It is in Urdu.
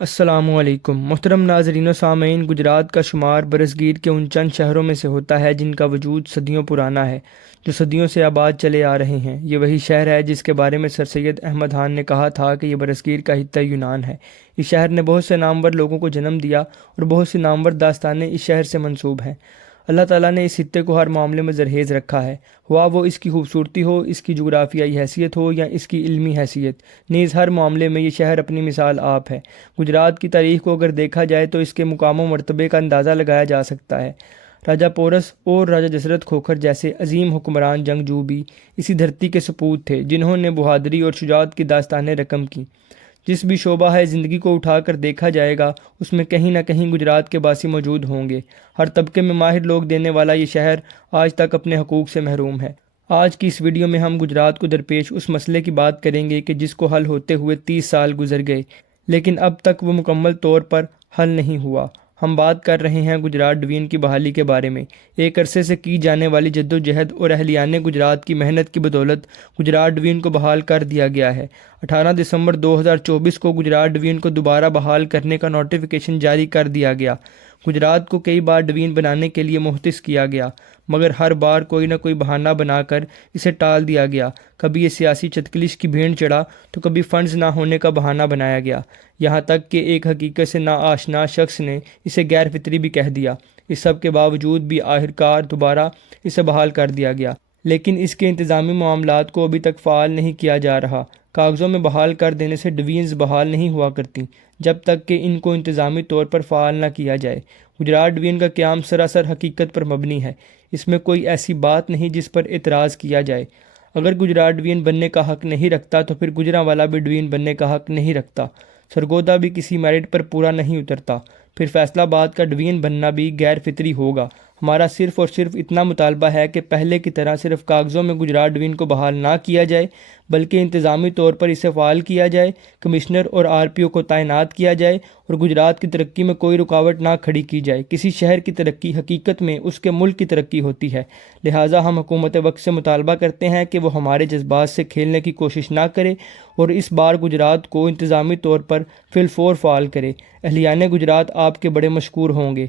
السلام علیکم محترم ناظرین و سامعین، گجرات کا شمار برصغیر کے ان چند شہروں میں سے ہوتا ہے جن کا وجود صدیوں پرانا ہے، جو صدیوں سے آباد چلے آ رہے ہیں۔ یہ وہی شہر ہے جس کے بارے میں سر سید احمد خان نے کہا تھا کہ یہ برصغیر کا خطہ یونان ہے۔ اس شہر نے بہت سے نامور لوگوں کو جنم دیا اور بہت سی نامور داستانیں اس شہر سے منسوب ہیں۔ اللہ تعالیٰ نے اس خطے کو ہر معاملے میں زرخیز رکھا ہے، ہوا وہ اس کی خوبصورتی ہو، اس کی جغرافیائی حیثیت ہو یا اس کی علمی حیثیت، نیز ہر معاملے میں یہ شہر اپنی مثال آپ ہے۔ گجرات کی تاریخ کو اگر دیکھا جائے تو اس کے مقام و مرتبے کا اندازہ لگایا جا سکتا ہے۔ راجہ پورس اور راجہ دشرت کھوکھر جیسے عظیم حکمران جنگجو بھی اسی دھرتی کے سپوت تھے، جنہوں نے بہادری اور شجاعت کی داستانیں رقم کیں۔ جس بھی شعبہ ہے زندگی کو اٹھا کر دیکھا جائے گا، اس میں کہیں نہ کہیں گجرات کے باسی موجود ہوں گے۔ ہر طبقے میں ماہر لوگ دینے والا یہ شہر آج تک اپنے حقوق سے محروم ہے۔ آج کی اس ویڈیو میں ہم گجرات کو درپیش اس مسئلے کی بات کریں گے کہ جس کو حل ہوتے ہوئے 30 سال گزر گئے، لیکن اب تک وہ مکمل طور پر حل نہیں ہوا۔ ہم بات کر رہے ہیں گجرات ڈویژن کی بحالی کے بارے میں۔ ایک عرصے سے کی جانے والی جدوجہد اور اہلیان گجرات کی محنت کی بدولت گجرات ڈویژن کو بحال کر دیا گیا ہے۔ 18 دسمبر 2024 کو گجرات ڈویژن کو دوبارہ بحال کرنے کا نوٹیفیکیشن جاری کر دیا گیا۔ گجرات کو کئی بار ڈویژن بنانے کے لیے محتس کیا گیا، مگر ہر بار کوئی نہ کوئی بہانہ بنا کر اسے ٹال دیا گیا۔ کبھی یہ سیاسی چتکلش کی بھینٹ چڑھا تو کبھی فنڈز نہ ہونے کا بہانہ بنایا گیا، یہاں تک کہ ایک حقیقت سے ناآشنا شخص نے اسے غیر فطری بھی کہہ دیا۔ اس سب کے باوجود بھی آخرکار دوبارہ اسے بحال کر دیا گیا، لیکن اس کے انتظامی معاملات کو ابھی تک فعال نہیں کیا جا رہا۔ کاغذوں میں بحال کر دینے سے ڈویژنز بحال نہیں ہوا کرتی جب تک کہ ان کو انتظامی طور پر فعال نہ کیا جائے۔ گجرات ڈویژن کا قیام سراسر حقیقت پر مبنی ہے، اس میں کوئی ایسی بات نہیں جس پر اعتراض کیا جائے۔ اگر گجرات ڈویژن بننے کا حق نہیں رکھتا تو پھر گوجرانوالا بھی ڈویژن بننے کا حق نہیں رکھتا، سرگودا بھی کسی میرٹ پر پورا نہیں اترتا، پھر فیصل آباد کا ڈویژن بننا بھی غیر فطری ہوگا۔ ہمارا صرف اور صرف اتنا مطالبہ ہے کہ پہلے کی طرح صرف کاغذوں میں گجرات ڈویژن کو بحال نہ کیا جائے، بلکہ انتظامی طور پر اسے فعال کیا جائے، کمشنر اور آر پی او کو تعینات کیا جائے اور گجرات کی ترقی میں کوئی رکاوٹ نہ کھڑی کی جائے۔ کسی شہر کی ترقی حقیقت میں اس کے ملک کی ترقی ہوتی ہے، لہٰذا ہم حکومت وقت سے مطالبہ کرتے ہیں کہ وہ ہمارے جذبات سے کھیلنے کی کوشش نہ کرے اور اس بار گجرات کو انتظامی طور پر فی الفور فعال کرے۔ اہلیان گجرات آپ کے بڑے مشکور ہوں گے۔